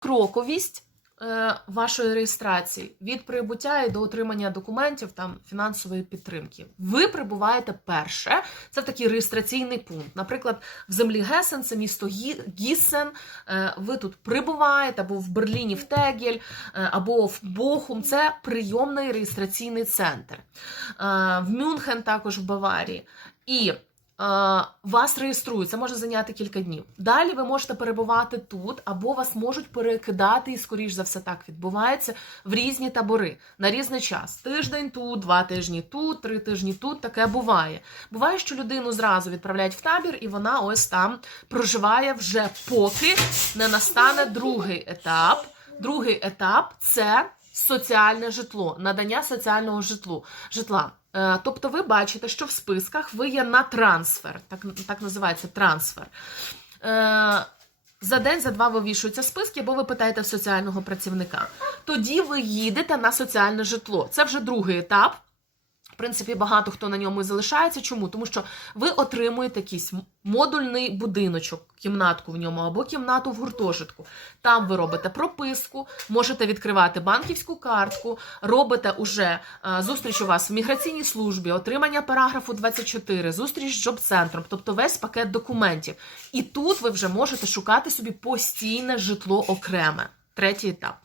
кроковість е, вашої реєстрації від прибуття і до отримання документів там фінансової підтримки. Ви прибуваєте перше. Це такий реєстраційний пункт. Наприклад, в землі Гесен, це місто Гіссен. е, Ви тут прибуваєте або в Берліні в Тегель, е, або в Бохум. Це прийомний реєстраційний центр. В Мюнхен також в Баварії. І вас реєструють, це може зайняти кілька днів. Далі ви можете перебувати тут, або вас можуть перекидати, і скоріш за все так відбувається в різні табори на різний час. Тиждень тут, два тижні тут, три тижні тут. Таке буває. Буває, що людину зразу відправляють в табір, і вона ось там проживає вже поки не настане другий етап. Другий етап це соціальне житло, надання соціального житлу, житла. Е, Тобто ви бачите, що в списках ви є на трансфер, так, так називається трансфер. Е, За день, за два вивішуються списки, або ви питаєте в соціального працівника. Тоді ви їдете на соціальне житло. Це вже другий етап. Принципі, багато хто на ньому і залишається. Чому? Тому що ви отримуєте якийсь модульний будиночок, кімнатку в ньому або кімнату в гуртожитку. Там ви робите прописку, можете відкривати банківську картку, робите уже е, зустріч у вас в міграційній службі, отримання параграфу 24, зустріч з джоб-центром, тобто весь пакет документів. І тут ви вже можете шукати собі постійне житло окреме. Третій етап.